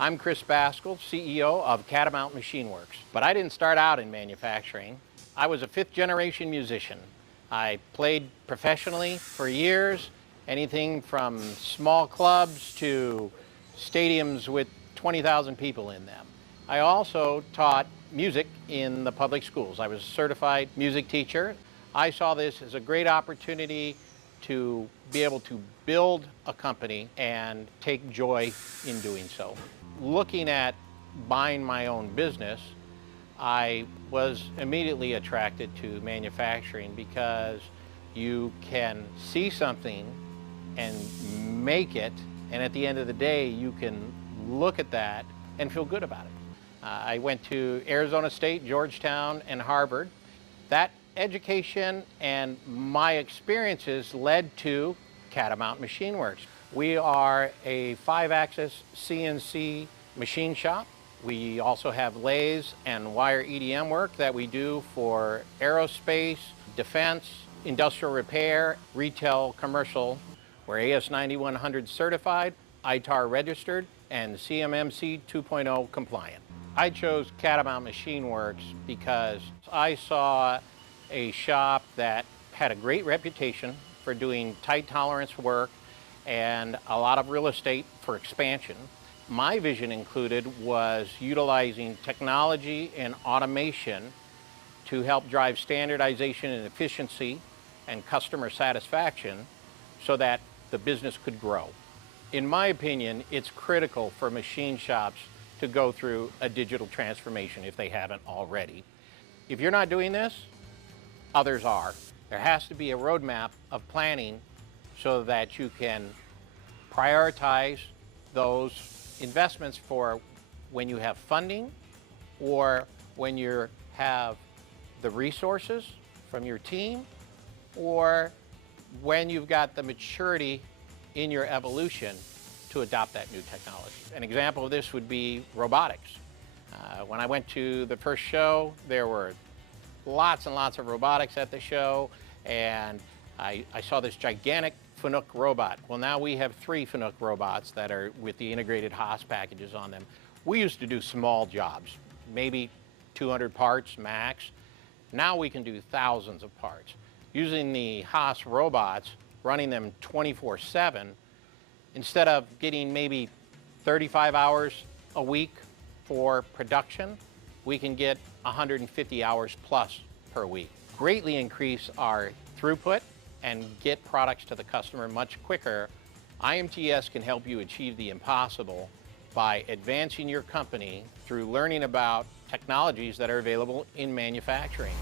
I'm Chris Basgall, CEO of Catamount Machine Works. But I didn't start out in manufacturing. I was a fifth-generation musician. I played professionally for years, anything from small clubs to stadiums with 20,000 people in them. I also taught music in the public schools. I was a certified music teacher. I saw this as a great opportunity to be able to build a company and take joy in doing so. Looking at buying my own business, I was immediately attracted to manufacturing because you can see something and make it, and at the end of the day, you can look at that and feel good about it. I went to Arizona State, Georgetown, and Harvard. That education and my experiences led to Catamount Machine Works. We are a 5-axis CNC machine shop. We also have lathes and wire EDM work that we do for aerospace, defense, industrial repair, retail, commercial. We're AS9100 certified, ITAR registered, and CMMC 2.0 compliant. I chose Catamount Machine Works because I saw a shop that had a great reputation for doing tight tolerance work and a lot of real estate for expansion. My vision included was utilizing technology and automation to help drive standardization and efficiency and customer satisfaction so that the business could grow. In my opinion, it's critical for machine shops to go through a digital transformation if they haven't already. If you're not doing this, others are. There has to be a roadmap of planning so that you can prioritize those investments for when you have funding or when you have the resources from your team or when you've got the maturity in your evolution to adopt that new technology. An example of this would be robotics. When I went to the first show, there were lots and lots of robotics at the show, and I saw this gigantic Fanuc robot. Well, now we have 3 Fanuc robots that are with the integrated Haas packages on them. We used to do small jobs, maybe 200 parts max. Now we can do thousands of parts. Using the Haas robots, running them 24/7, instead of getting maybe 35 hours a week for production, we can get 150 hours plus per week. Greatly increase our throughput and get products to the customer much quicker. IMTS can help you achieve the impossible by advancing your company through learning about technologies that are available in manufacturing.